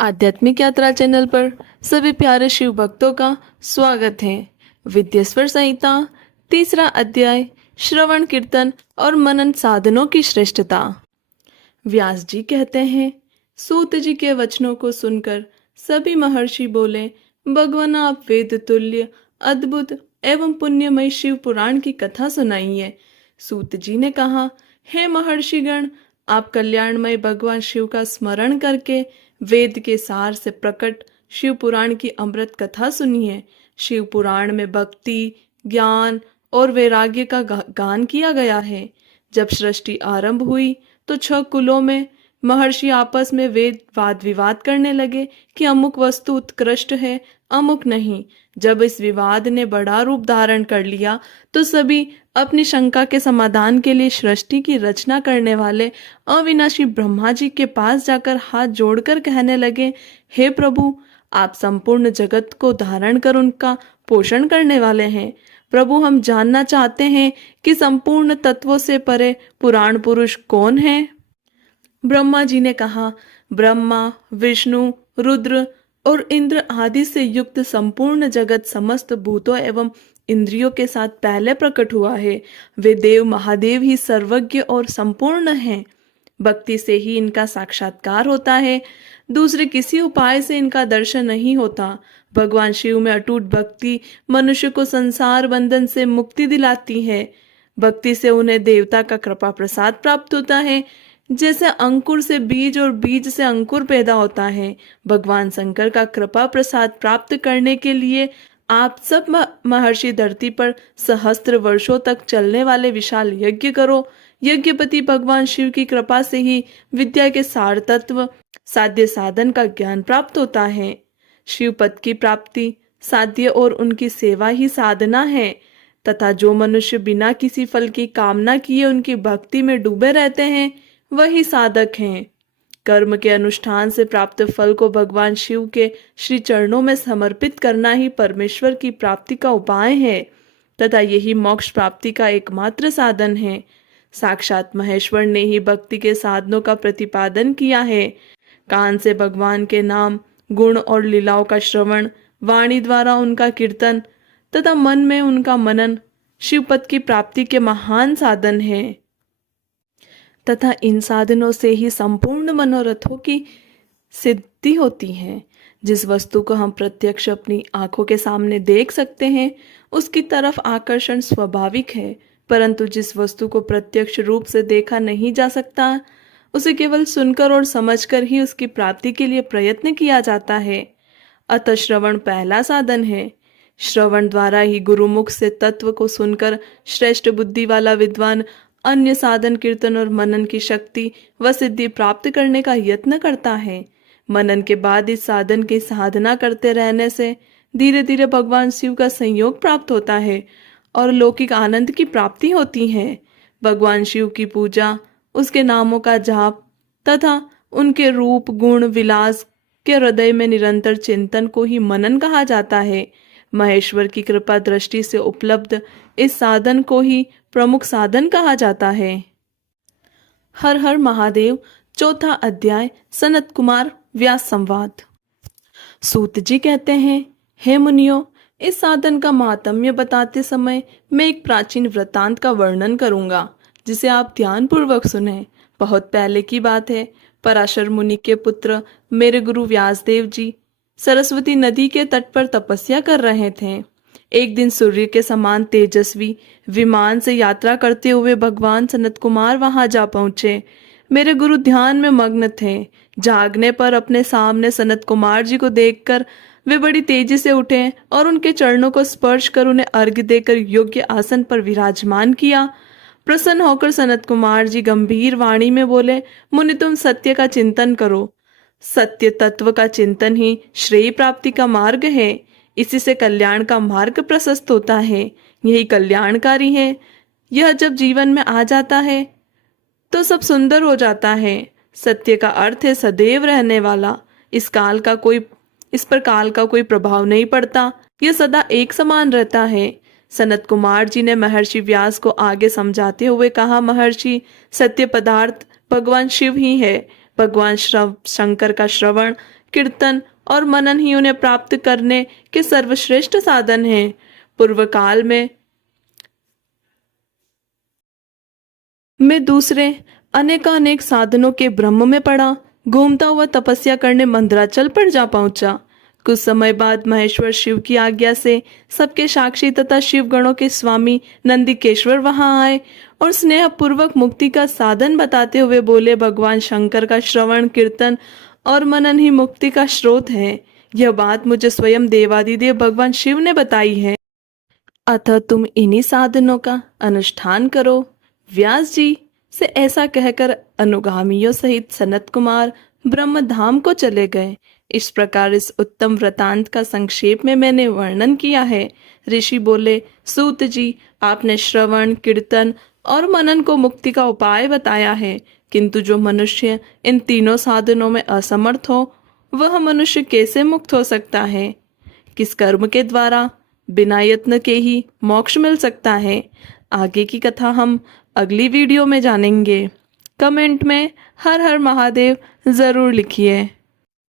आध्यात्मिक यात्रा चैनल पर सभी प्यारे शिव भक्तों का स्वागत है। विद्येश्वर संहिता तीसरा अध्याय श्रवण कीर्तन और मनन साधनों की श्रेष्ठता। व्यास जी कहते हैं, सूत जी के वचनों को सुनकर सभी महर्षि बोले, भगवान आप वेद तुल्य अद्भुत एवं पुण्यमय शिव पुराण की कथा सुनाइए। सूत जी ने कहा, हे महर्षिगण, आप कल्याणमय भगवान शिव का स्मरण करके वेद के सार से प्रकट शिव पुराण की अमृत कथा सुनिए। शिव पुराण में भक्ति, ज्ञान और वैराग्य का गान किया गया है। जब सृष्टि आरंभ हुई तो 6 कुलों में महर्षि आपस में वाद विवाद करने लगे कि अमुक वस्तु उत्कृष्ट है, अमुक नहीं। जब इस विवाद ने बड़ा रूप धारण कर लिया तो सभी अपनी शंका के समाधान के लिए सृष्टि की रचना करने वाले अविनाशी ब्रह्मा जी के पास जाकर हाथ जोड़कर कहने लगे, हे प्रभु, आप संपूर्ण जगत को धारण कर उनका पोषण करने वाले हैं। प्रभु, हम जानना चाहते हैं कि संपूर्ण तत्वों से परे पुराण पुरुष कौन है। ब्रह्मा जी ने कहा, ब्रह्मा, विष्णु, रुद्र और इंद्र आदि से युक्त संपूर्ण जगत समस्त भूतों एवं इंद्रियों के साथ पहले प्रकट हुआ है। वे देव महादेव ही सर्वज्ञ और संपूर्ण हैं। भक्ति से ही इनका साक्षात्कार होता है, दूसरे किसी उपाय से इनका दर्शन नहीं होता। भगवान शिव में अटूट भक्ति मनुष्य को संसार बंधन से मुक्ति दिलाती है। भक्ति से उन्हें देवता का कृपा प्रसाद प्राप्त होता है। जैसे अंकुर से बीज और बीज से अंकुर पैदा होता है, भगवान शंकर का कृपा प्रसाद प्राप्त करने के लिए आप सब महर्षि धरती पर सहस्त्र वर्षों तक चलने वाले विशाल यज्ञ करो। यज्ञपति भगवान शिव की कृपा से ही विद्या के सार तत्व, साध्य साधन का ज्ञान प्राप्त होता है। शिव पद की प्राप्ति साध्य और उनकी सेवा ही साधना है, तथा जो मनुष्य बिना किसी फल की कामना किए उनकी भक्ति में डूबे रहते हैं, वही साधक हैं। कर्म के अनुष्ठान से प्राप्त फल को भगवान शिव के श्री चरणों में समर्पित करना ही परमेश्वर की प्राप्ति का उपाय है, तथा यही मोक्ष प्राप्ति का एकमात्र साधन है। साक्षात महेश्वर ने ही भक्ति के साधनों का प्रतिपादन किया है। कान से भगवान के नाम, गुण और लीलाओं का श्रवण, वाणी द्वारा उनका कीर्तन तथा मन में उनका मनन शिवपद की प्राप्ति के महान साधन है, तथा इन साधनों से ही संपूर्ण मनोरथों की सिद्धि होती है। जिस वस्तु को हम प्रत्यक्ष अपनी आंखों के सामने देख सकते हैं उसकी तरफ आकर्षण स्वाभाविक है, परंतु जिस वस्तु को प्रत्यक्ष रूप से देखा नहीं जा सकता उसे केवल सुनकर और समझकर ही उसकी प्राप्ति के लिए प्रयत्न किया जाता है। अतः श्रवण पहला साधन है। श्रवण द्वारा ही गुरुमुख से तत्व को सुनकर श्रेष्ठ बुद्धि वाला विद्वान अन्य साधन कीर्तन और मनन की शक्ति व सिद्धि प्राप्त करने का यत्न करता है। मनन के बाद इस साधन की साधना करते रहने से धीरे धीरे भगवान शिव का संयोग प्राप्त होता है और लौकिक आनंद की प्राप्ति होती है। भगवान शिव की पूजा, उसके नामों का जाप तथा उनके रूप, गुण, विलास के हृदय में निरंतर चिंतन को ही मनन कहा जाता है। महेश्वर की कृपा दृष्टि से उपलब्ध इस साधन को ही प्रमुख साधन कहा जाता है। हर हर महादेव। चौथा अध्याय सनत कुमार व्यास संवाद। सूत जी कहते हैं, हे मुनियों, इस साधन का महात्म्य बताते समय मैं एक प्राचीन वृत्तांत का वर्णन करूंगा, जिसे आप ध्यानपूर्वक सुने। बहुत पहले की बात है। पराशर मुनि के पुत्र मेरे गुरु व्यासदेव जी सरस्वती नदी के तट पर तपस्या कर रहे थे। एक दिन सूर्य के समान तेजस्वी विमान से यात्रा करते हुए भगवान सनत कुमार वहां जा पहुंचे। मेरे गुरु ध्यान में मग्न थे। जागने पर अपने सामने सनत कुमार जी को देखकर वे बड़ी तेजी से उठे और उनके चरणों को स्पर्श कर उन्हें अर्घ्य देकर योग्य आसन पर विराजमान किया। प्रसन्न होकर सनत कुमार जी गंभीर वाणी में बोले, मुनि, तुम सत्य का चिंतन करो। सत्य तत्व का चिंतन ही श्रेय प्राप्ति का मार्ग है। इसी से कल्याण का मार्ग प्रशस्त होता है। यही कल्याणकारी है। यह जब जीवन में आ जाता है तो सब सुंदर हो जाता है। सत्य का अर्थ है सदैव रहने वाला। इस पर काल का कोई प्रभाव नहीं पड़ता। यह सदा एक समान रहता है। सनत कुमार जी ने महर्षि व्यास को आगे समझाते हुए कहा, महर्षि, सत्य पदार्थ भगवान शिव ही है। भगवान शंकर का श्रवण, कीर्तन और मनन ही उन्हें प्राप्त करने के सर्वश्रेष्ठ साधन हैं। पूर्व काल में मैं दूसरे अनेकानेक साधनों के ब्रह्म में पड़ा घूमता हुआ तपस्या करने मंदराचल पर जा पहुंचा। कुछ समय बाद महेश्वर शिव की आज्ञा से सबके साक्षी तथा शिव गणों के स्वामी नंदिकेश्वर वहां आए और स्नेह पूर्वक मुक्ति का साधन बताते हुए बोले, भगवान शंकर का श्रवण कीर्तन और मनन ही मुक्ति का स्रोत है। यह बात मुझे स्वयं देवादिदेव भगवान शिव ने बताई है, अतः तुम इन्हीं साधनों का अनुष्ठान करो। व्यास जी से ऐसा कहकर अनुगामियों सहित सनत कुमार ब्रह्मधाम को चले गए। इस प्रकार इस उत्तम वृतांत का संक्षेप में मैंने वर्णन किया है। ऋषि बोले, सूत जी, आपने श्रवण कीर्तन और मनन को मुक्ति का उपाय बताया है, किंतु जो मनुष्य इन तीनों साधनों में असमर्थ हो वह मनुष्य कैसे मुक्त हो सकता है? किस कर्म के द्वारा? बिना यत्न के ही मोक्ष मिल सकता है। आगे की कथा हम अगली वीडियो में जानेंगे। कमेंट में हर हर महादेव जरूर लिखिए।